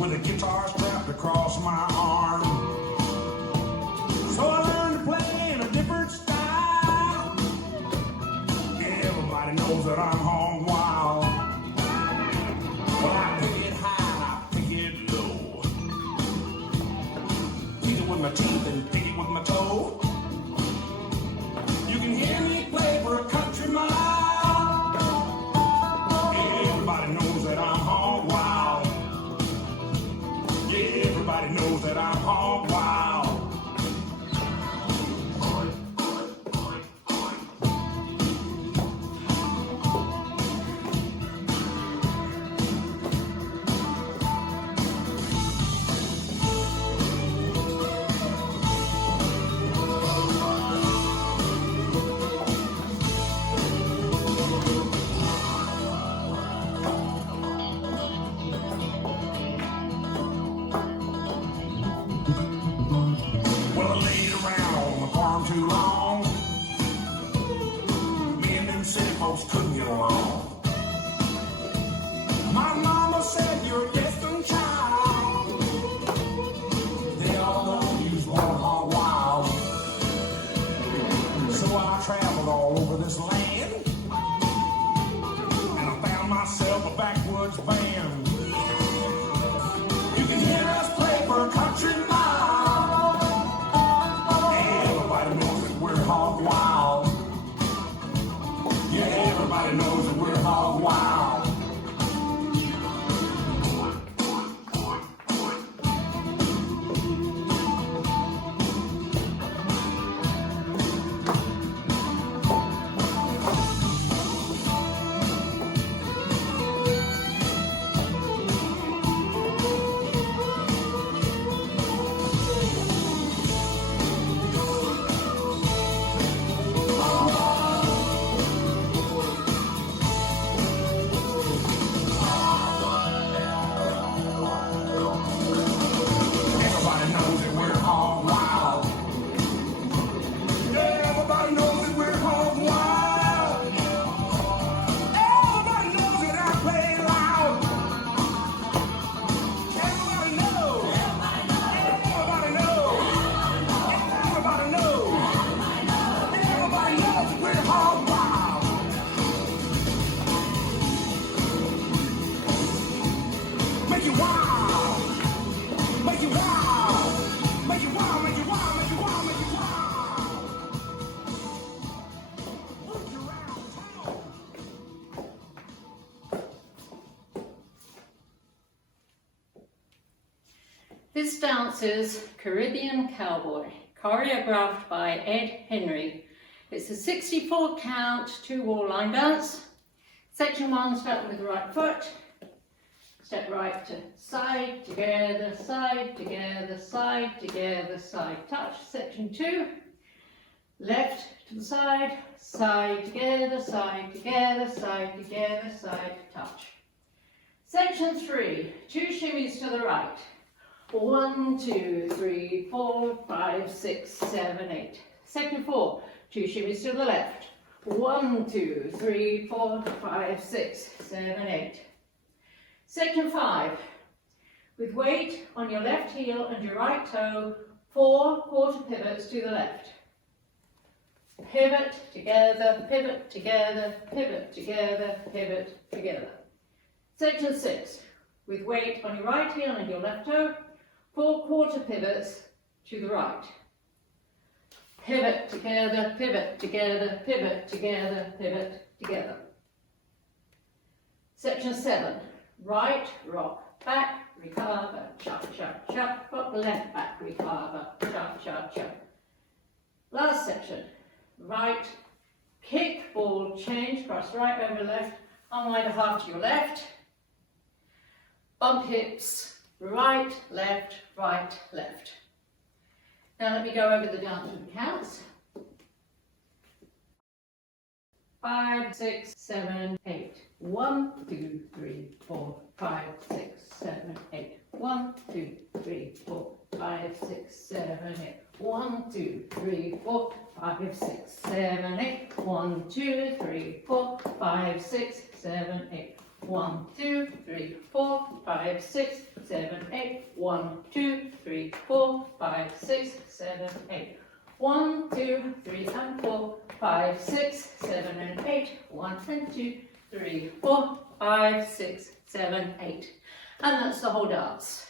with a guitar strapped across my arm. So I learned to play in a different style. Everybody knows that I'm hog wild. Well, I pick it high, I pick it low. Pick it with my teeth and pick it with my toe. You can hear me play for a country mile. Everybody knows that I'm hog wild. Yeah, everybody knows that I'm hog wild. Well, I laid around on the farm too long. Me and them city folks couldn't get along. My mama said you're a destined child. They all know you was born hog wild. So I traveled all over this land, and I found myself a backwoods band. You can hear us play for a country mile. Everybody knows that we're hog wild. Yeah, everybody knows that we're hog wild. Everybody knows that we're hog wild. Everybody knows that we're hog wild. Everybody knows that I play loud. Everybody knows. Everybody knows. Everybody knows. Everybody knows that we're hog wild. Make it wild. Make it wild. Make it wild. Make it wild. Make it wild. Make it wild. Look around town. This dance is Caribbean Cowboy, choreographed by Ed Henry. It's a 64 count, 2-wall line dance. Section 1, start with the right foot. Step right to side, together, side, together, side, together, side, touch. Section 2, left to the side, side, together, side, together, side, together, side, touch. Section 3, 2 shimmies to the right. 1, 2, 3, 4, 5, 6, 7, 8. Section 4, 2 shimmies to the left. 1, 2, 3, 4, 5, 6, 7, 8. Section 5, with weight on your left heel and your right toe, 4 quarter pivots to the left. Pivot together, pivot together, pivot together, pivot together. Section 6, with weight on your right heel and your left toe, 4 quarter pivots to the right. Pivot together, pivot together, pivot together, pivot together. Section 7, right, rock, back, recover, chop, chop, chop, rock, left, back, recover, chop, chop, chop. Last section, right, kick, ball, change, cross right over left, unwind a half to your left, bump hips, right, left, right, left. Now let me go over the dance with the counts. 5, 6, 7, 8. 1, 2, 3, 4, 5, 6, 7, 8. 1, 2, 3, 4, 5, 6, 7, 8. 1, 2, 3, 4, 5, 6, 7, 8. 1, 2, 3, 4, 5, 6, 7, 8. 1, 2, 3, 4, 5, 6, 7, 8. 1, 2, 3, 4, 5, 6, 7, 8. 1, 2, 3, and 4, 5, 6, 7, and 8. 1 and 2, 3, 4, 5, 6, 7, 8. And that's the whole dance.